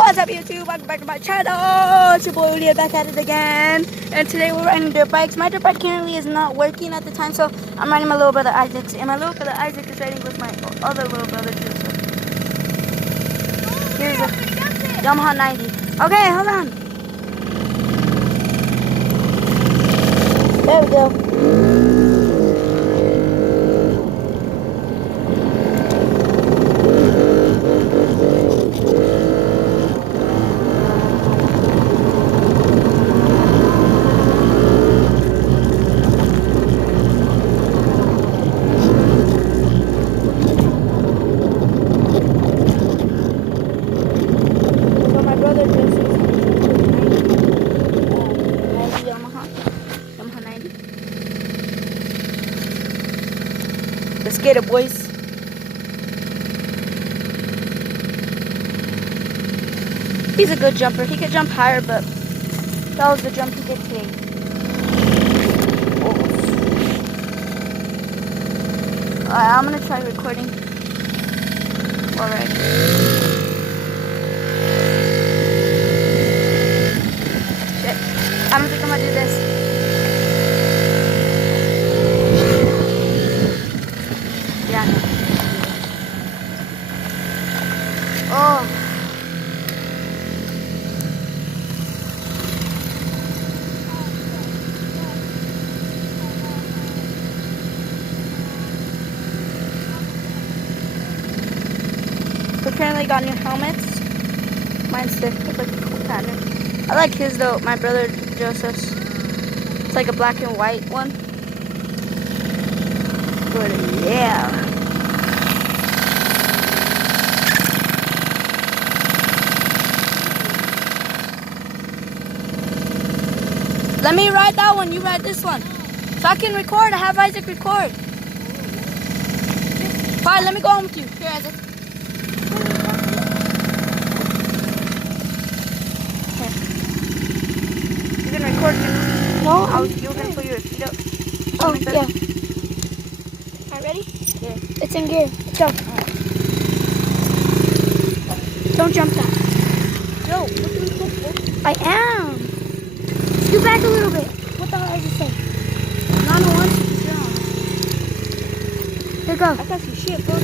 What's up, YouTube? Welcome back to my channel. It's your boy Uriel back at it again. And today we're riding dirt bikes. My dirt bike currently is not working at the time, so I'm riding my little brother Isaac's. And my little brother Isaac is riding with my other little brother Joseph. Here's a Yamaha 90. Okay, hold on. There we go. Let's get it, boys. He's a good jumper. He could jump higher, but that was the jump he did today. Alright, I'm gonna try recording. Alright. Shit. I don't think I'm gonna do this. Yeah. Oh. We currently got new helmets. Mine's different, like a cool pattern. I like his though, my brother Joseph's. It's like a black and white one. But yeah. Let me ride that one, you ride this one. So I can record, I have Isaac record. Fine, let me go home with you. Here, Isaac. Here. You can record me. No, you're going to put your feet up. Oh, like yeah. Alright, ready? Yeah. It's in gear. Let's go. Don't jump that. No, what do we do? I am. Scoot back a little bit. What the hell did I just say? Not the one she's down. Here, go. I got some shit, bro.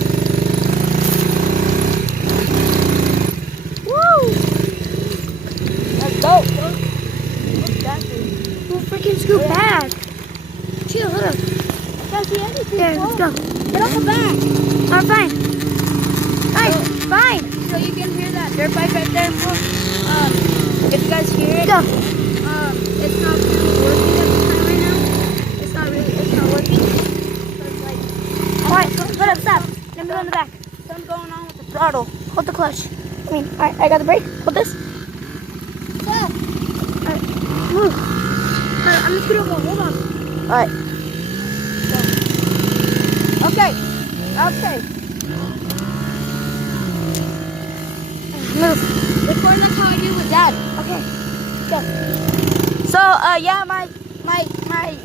Woo! Let's go, bro. What's that thing? We'll freaking scoot back. Chill, hold up. I can't see anything, There, bro. let's go. Get off the back. Alright, fine. Fine, fine. So you can hear that dirt bike right there, bro. If you guys hear it, Go. it's not really working at the time right now. It's not working. So it's like, Alright, hold up, stop. Let me go in the back. something going on with the throttle. Hold the clutch. I got the brake. Hold this. Stop. Alright, move. Alright, I'm gonna scoot over. Hold on. Alright. Okay. Move. Record that's how I do with Dad. Okay. Go. So yeah, my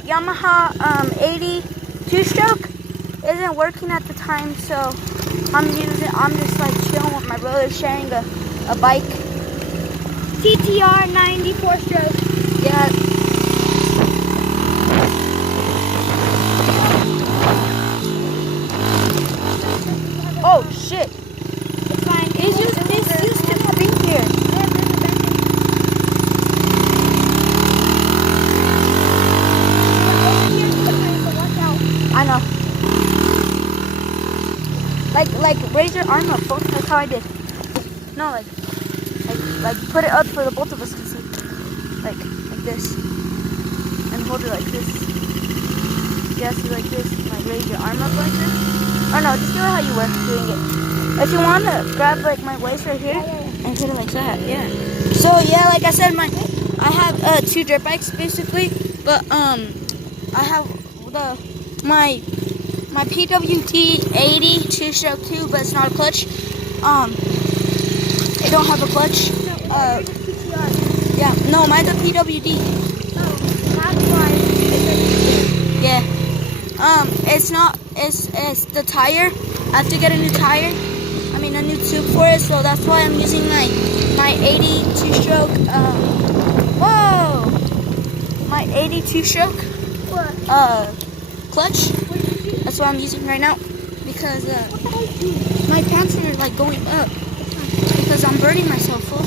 Yamaha 80 two-stroke isn't working at the time, so I'm just like chilling with my brother, sharing a bike. TTR 94 stroke. Yeah. Oh shit. It's fine. This used to not be here. I know. Like raise your arm up, both. That's how I did. No, like put it up for the both of us to see. Like this. And hold it like this. Yeah, see like this. Like raise your arm up like this. Or no, just do it how you were doing it. If you want to grab like my waist right here and hit it like that, yeah. So yeah, like I said, I have two dirt bikes basically, but I have my PWT 80 two-stroke too, but it's not a clutch. It don't have a clutch. Yeah, no, mine's a PWD. That's why. Yeah. It's not, it's the tire. I have to get a new tire. I mean, getting a new tube for it, so that's why I'm using my 82 stroke. My 82 stroke. What? Clutch. That's what I'm using right now because my pants are like going up because I'm burning myself full.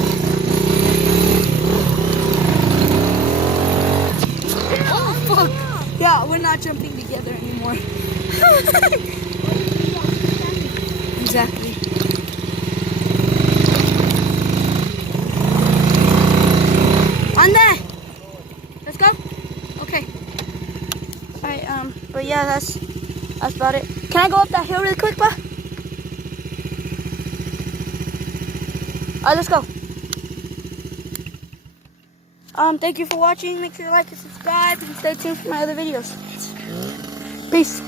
Oh fuck! Yeah, we're not jumping together anymore. Exactly. On there. Let's go. Okay. All right. But yeah, that's about it. Can I go up that hill really quick, pa? All right, let's go. Thank you for watching. Make sure to like and subscribe and stay tuned for my other videos. Peace.